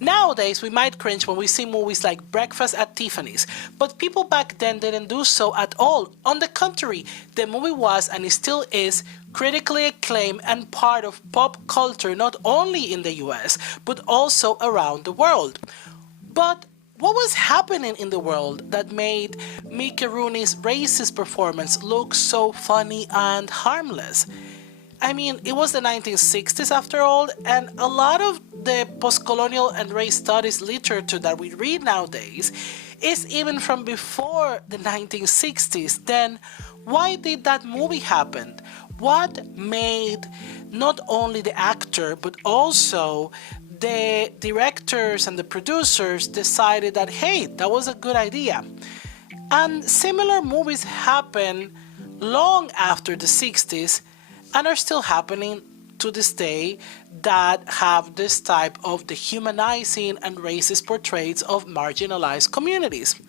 Nowadays, we might cringe when we see movies like Breakfast at Tiffany's, but people back then didn't do so at all. On the contrary, the movie was and it still is critically acclaimed and part of pop culture not only in the US, but also around the world. But what was happening in the world that made Mickey Rooney's racist performance look so funny and harmless? I mean, it was the 1960s after all, and a lot of the post-colonial and race studies literature that we read nowadays is even from before the 1960s. Then why did that movie happen? What made not only the actor but also the directors and the producers decided that, hey, that was a good idea? And similar movies happen long after the 60s and are still happening to this day that have this type of dehumanizing and racist portraits of marginalized communities.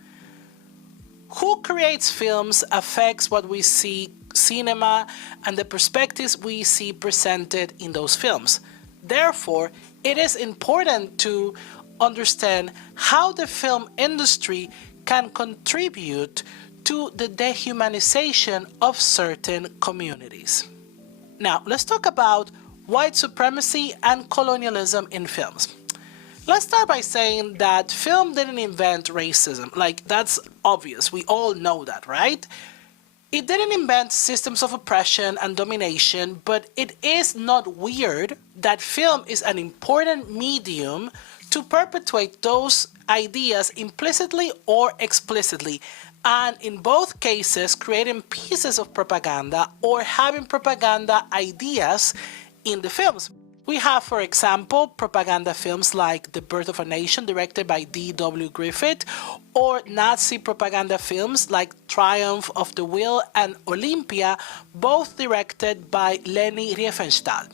Who creates films affects what we see cinema and the perspectives we see presented in those films. Therefore, it is important to understand how the film industry can contribute to the dehumanization of certain communities. Now, let's talk about white supremacy and colonialism in films. Let's start by saying that film didn't invent racism. Like, that's obvious. We all know that, right? It didn't invent systems of oppression and domination, but it is not weird that film is an important medium to perpetuate those ideas implicitly or explicitly, and in both cases creating pieces of propaganda or having propaganda ideas in the films. We have, for example, propaganda films like The Birth of a Nation, directed by D.W. Griffith, or Nazi propaganda films like Triumph of the Will and Olympia, both directed by Leni Riefenstahl.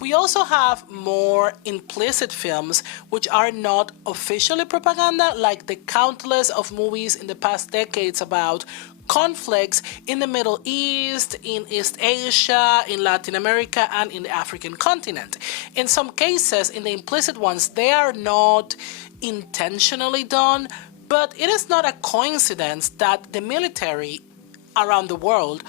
We also have more implicit films which are not officially propaganda, like the countless of movies in the past decades about conflicts in the Middle East, in East Asia, in Latin America, and in the African continent. In some cases, in the implicit ones, they are not intentionally done, but it is not a coincidence that the military around the world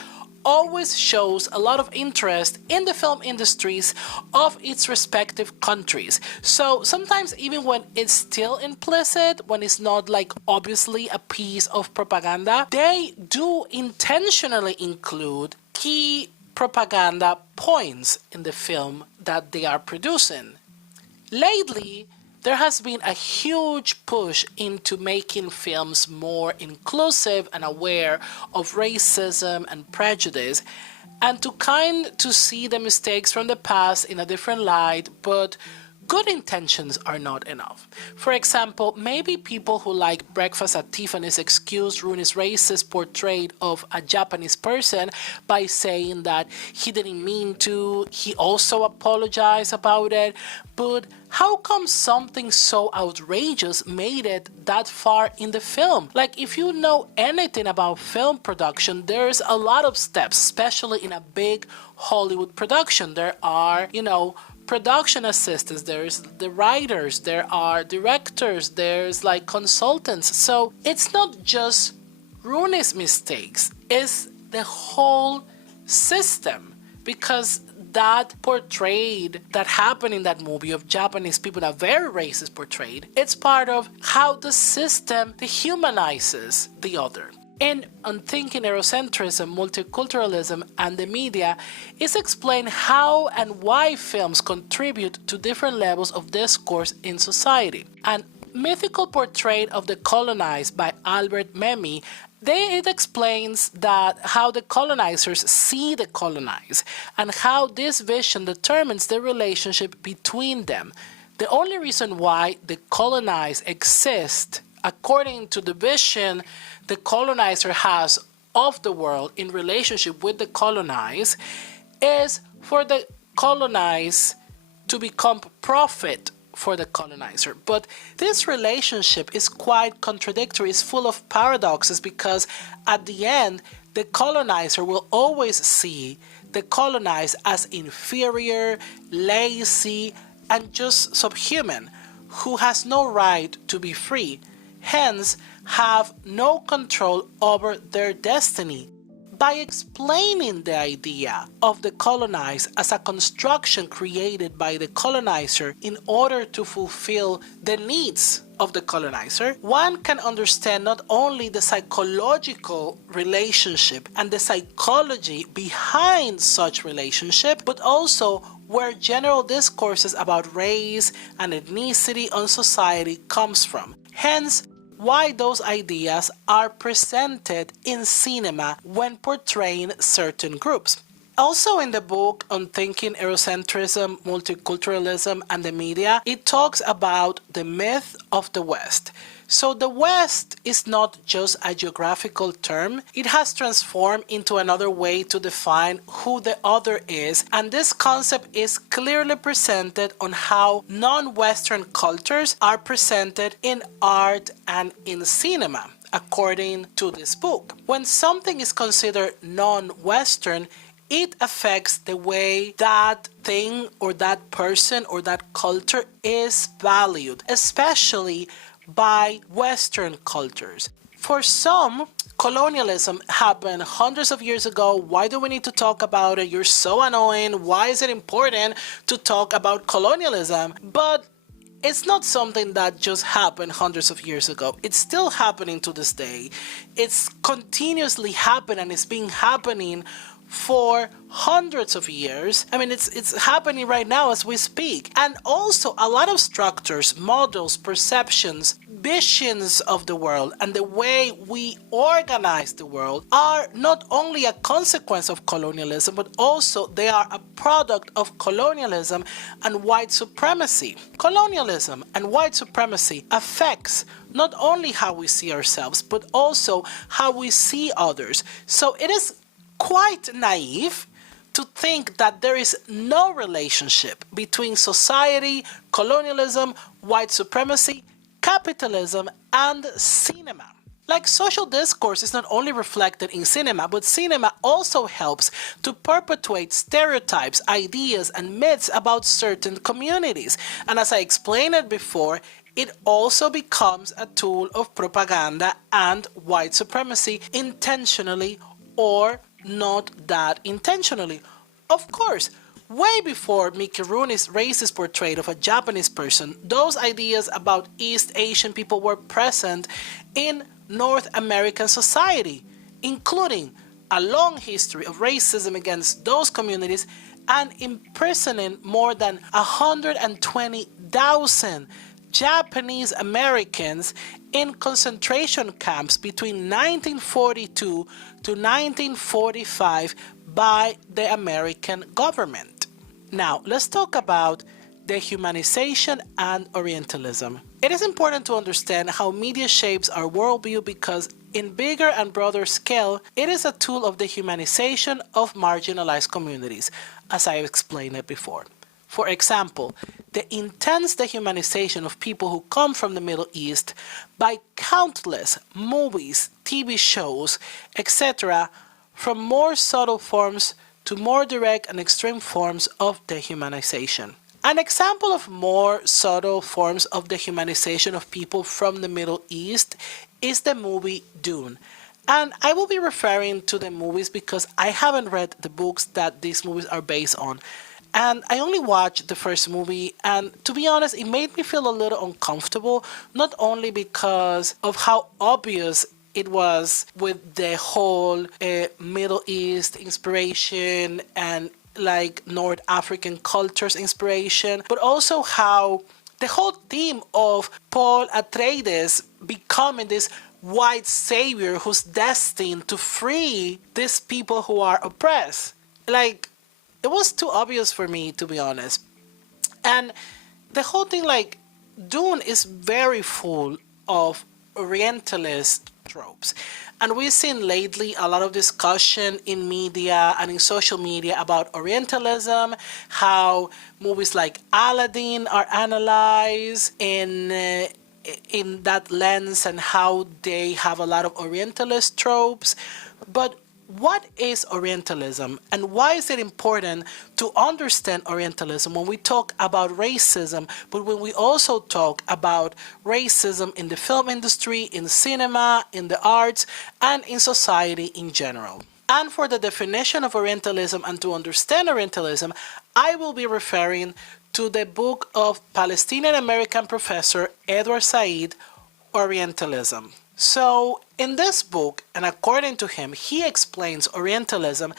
always shows a lot of interest in the film industries of its respective countries. So sometimes even when it's still implicit, when it's not like obviously a piece of propaganda, they do intentionally include key propaganda points in the film that they are producing. Lately, there has been a huge push into making films more inclusive and aware of racism and prejudice, and to see the mistakes from the past in a different light, but good intentions are not enough. For example, maybe people who like Breakfast at Tiffany's excuse Rooney's racist portrait of a Japanese person by saying that he didn't mean to, he also apologized about it, but how come something so outrageous made it that far in the film? Like, if you know anything about film production, there's a lot of steps, especially in a big Hollywood production. There are, production assistants, there's the writers, there are directors, there's like consultants. So it's not just Rooney's mistakes, it's the whole system, because that portrayed that happened in that movie of Japanese people, a very racist portrayed, it's part of how the system dehumanizes the other. In Unthinking Eurocentrism, Multiculturalism, and the Media, is explained how and why films contribute to different levels of discourse in society. And Mythical Portrait of the Colonized by Albert Memmi, it explains that how the colonizers see the colonized and how this vision determines the relationship between them. The only reason why the colonized exist, according to the vision the colonizer has of the world in relationship with the colonized, is for the colonized to become profit for the colonizer. But this relationship is quite contradictory, it's full of paradoxes, because at the end, the colonizer will always see the colonized as inferior, lazy, and just subhuman, who has no right to be free, hence have no control over their destiny. By explaining the idea of the colonized as a construction created by the colonizer in order to fulfill the needs of the colonizer, one can understand not only the psychological relationship and the psychology behind such relationship, but also where general discourses about race and ethnicity on society comes from. Hence, why those ideas are presented in cinema when portraying certain groups. Also in the book on thinking Eurocentrism, multiculturalism, and the media, it talks about the myth of the West. So the West is not just a geographical term, it has transformed into another way to define who the other is, and this concept is clearly presented on how non-Western cultures are presented in art and in cinema, according to this book. When something is considered non-Western, it affects the way that thing or that person or that culture is valued, especially by Western cultures. For some, colonialism happened hundreds of years ago. Why do we need to talk about it? You're so annoying. Why is it important to talk about colonialism? But it's not something that just happened hundreds of years ago. It's still happening to this day. It's continuously happening, and it's been happening for hundreds of years. I mean, it's happening right now as we speak. And also a lot of structures, models, perceptions, visions of the world, and the way we organize the world are not only a consequence of colonialism, but also they are a product of colonialism and white supremacy. Colonialism and white supremacy affects not only how we see ourselves, but also how we see others. So it is quite naive to think that there is no relationship between society, colonialism, white supremacy, capitalism, and cinema. Like, social discourse is not only reflected in cinema, but cinema also helps to perpetuate stereotypes, ideas, and myths about certain communities. And as I explained it before, it also becomes a tool of propaganda and white supremacy, intentionally or not that intentionally. Of course, way before Mickey Rooney's racist portrait of a Japanese person, those ideas about East Asian people were present in North American society, including a long history of racism against those communities and imprisoning more than 120,000 Japanese Americans in concentration camps between 1942 to 1945 by the American government. Now, let's talk about dehumanization and Orientalism. It is important to understand how media shapes our worldview because in bigger and broader scale, it is a tool of dehumanization of marginalized communities, as I explained it before. For example, the intense dehumanization of people who come from the Middle East by countless movies, TV shows, etc., from more subtle forms to more direct and extreme forms of dehumanization. An example of more subtle forms of dehumanization of people from the Middle East is the movie Dune. And I will be referring to the movies because I haven't read the books that these movies are based on. And I only watched the first movie, and to be honest, it made me feel a little uncomfortable, not only because of how obvious it was with the whole Middle East inspiration and like North African cultures inspiration, but also how the whole theme of Paul Atreides becoming this white savior who's destined to free these people who are oppressed. Like, it was too obvious for me, to be honest. And the whole thing, like, Dune is very full of Orientalist tropes. And we've seen lately a lot of discussion in media and in social media about Orientalism, how movies like Aladdin are analyzed in that lens and how they have a lot of Orientalist tropes. But what is Orientalism and why is it important to understand Orientalism when we talk about racism, but when we also talk about racism in the film industry, in cinema, in the arts, and in society in general? And for the definition of Orientalism and to understand Orientalism, I will be referring to the book of Palestinian American professor Edward Said, Orientalism. So, in this book, and according to him, he explains Orientalism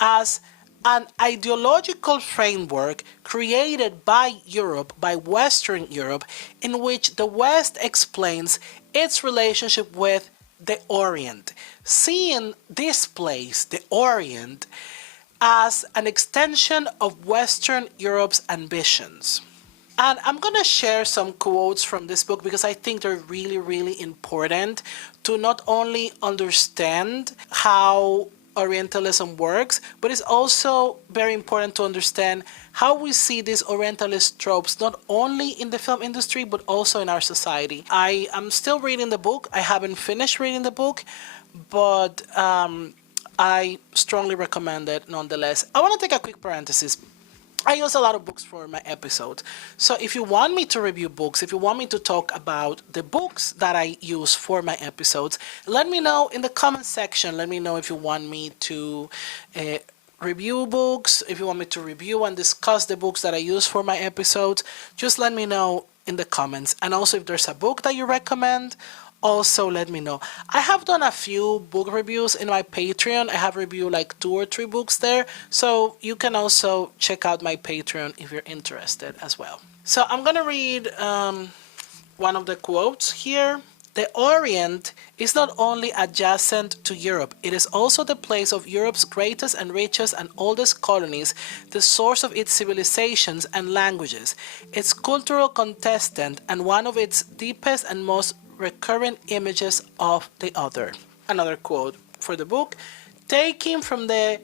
as an ideological framework created by Europe, by Western Europe, in which the West explains its relationship with the Orient, seeing this place, the Orient, as an extension of Western Europe's ambitions. And I'm going to share some quotes from this book because I think they're really, really important to not only understand how Orientalism works, but it's also very important to understand how we see these Orientalist tropes not only in the film industry, but also in our society. I am still reading the book. I haven't finished reading the book, but I strongly recommend it nonetheless. I want to take a quick parenthesis. I use a lot of books for my episodes. So if you want me to review books, if you want me to talk about the books that I use for my episodes, let me know in the comment section. Let me know if you want me to review books, if you want me to review and discuss the books that I use for my episodes. Just let me know in the comments. And also if there's a book that you recommend, also let me know. I have done a few book reviews in my Patreon. I have reviewed like 2 or 3 books there. So you can also check out my Patreon if you're interested as well. So I'm going to read one of the quotes here. The Orient is not only adjacent to Europe, it is also the place of Europe's greatest and richest and oldest colonies, the source of its civilizations and languages, its cultural contestant, and one of its deepest and most recurrent images of the other. Another quote for the book. Taking from the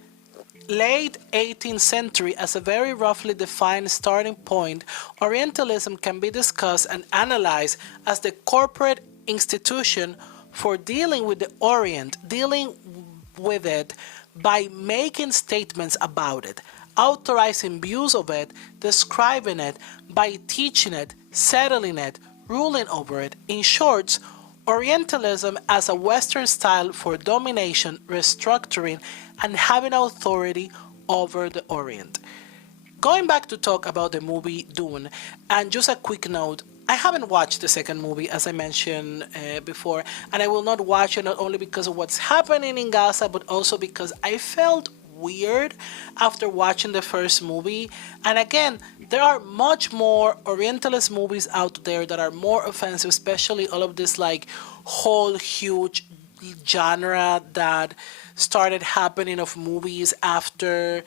late 18th century as a very roughly defined starting point, Orientalism can be discussed and analyzed as the corporate institution for dealing with the Orient, dealing with it by making statements about it, authorizing views of it, describing it, by teaching it, settling it, ruling over it. In short, Orientalism as a Western style for domination, restructuring, and having authority over the Orient. Going back to talk about the movie Dune, and just a quick note, I haven't watched the second movie, as I mentioned before, and I will not watch it not only because of what's happening in Gaza, but also because I felt weird after watching the first movie. And again, there are much more Orientalist movies out there that are more offensive, especially all of this like whole huge genre that started happening of movies after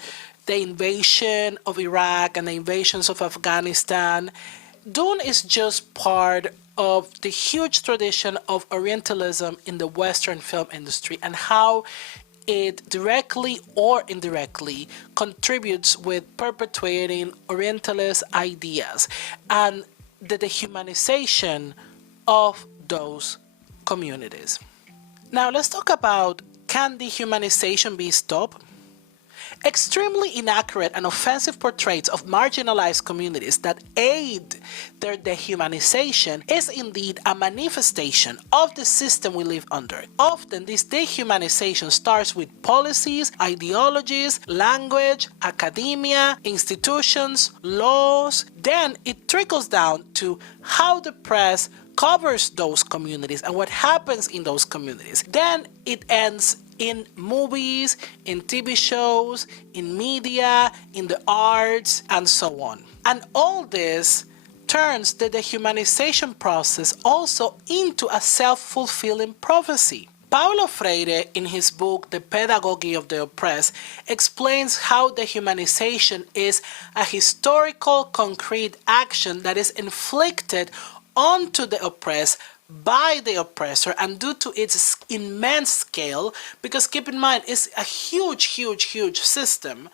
the invasion of Iraq and the invasions of Afghanistan. Dune is just part of the huge tradition of Orientalism in the Western film industry and how it directly or indirectly contributes with perpetuating Orientalist ideas and the dehumanization of those communities. Now let's talk about, can dehumanization be stopped? Extremely inaccurate and offensive portraits of marginalized communities that aid their dehumanization is indeed a manifestation of the system we live under. Often this dehumanization starts with policies, ideologies, language, academia, institutions, laws. Then it trickles down to how the press covers those communities and what happens in those communities. Then it ends in movies, in TV shows, in media, in the arts, and so on. And all this turns the dehumanization process also into a self-fulfilling prophecy. Paulo Freire, in his book The Pedagogy of the Oppressed, explains how dehumanization is a historical, concrete action that is inflicted onto the oppressed by the oppressor and due to its immense scale, because keep in mind, it's a huge system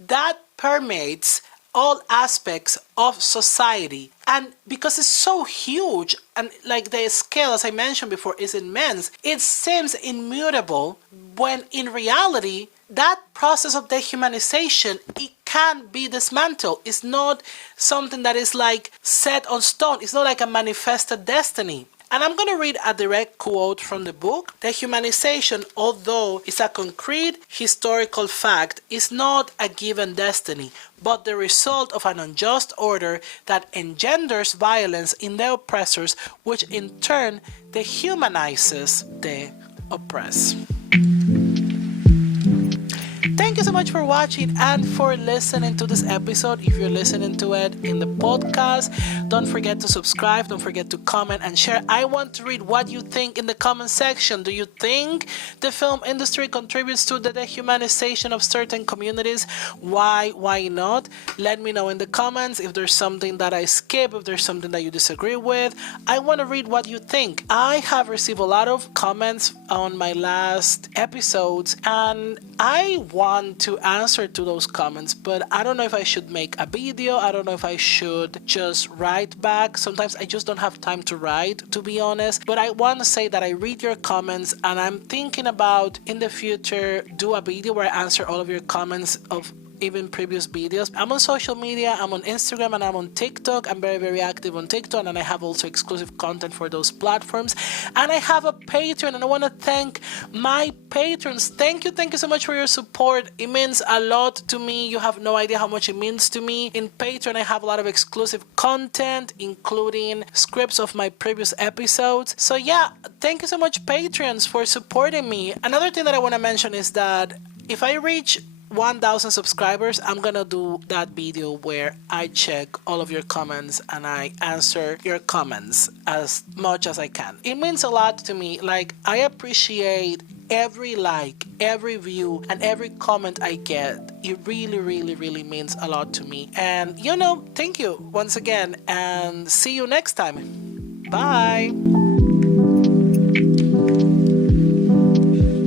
that permeates all aspects of society. And because it's so huge and like the scale, as I mentioned before, is immense, it seems immutable when in reality that process of dehumanization, it can be dismantled. It's not something that is like set on stone. It's not like a manifested destiny. And I'm going to read a direct quote from the book. Dehumanization, although it's a concrete historical fact, is not a given destiny, but the result of an unjust order that engenders violence in the oppressors, which in turn dehumanizes the oppressed. Thank you so much for watching and for listening to this episode. If you're listening to it in the podcast, don't forget to subscribe, don't forget to comment and share. I want to read what you think in the comment section. Do you think the film industry contributes to the dehumanization of certain communities? Why not? Let me know in the comments if there's something that I skip, if there's something that you disagree with. I want to read what you think. I have received a lot of comments on my last episodes and I want to answer to those comments, but I don't know if I should make a video. I don't know if I should just write back. Sometimes I just don't have time to write, to be honest. But I want to say that I read your comments and I'm thinking about in the future do a video where I answer all of your comments of even previous videos. I'm on social media, I'm on Instagram and I'm on TikTok. I'm very, very active on TikTok and I have also exclusive content for those platforms. And I have a Patreon and I want to thank my patrons. Thank you so much for your support. It means a lot to me. You have no idea how much it means to me. In Patreon, I have a lot of exclusive content, including scripts of my previous episodes. So yeah, thank you so much, patrons, for supporting me. Another thing that I want to mention is that if I reach 1,000 subscribers, I'm gonna do that video where I check all of your comments and I answer your comments as much as I can. It means a lot to me. Like, I appreciate every like, every view, and every comment I get. It really means a lot to me. And thank you once again and see you next time. Bye.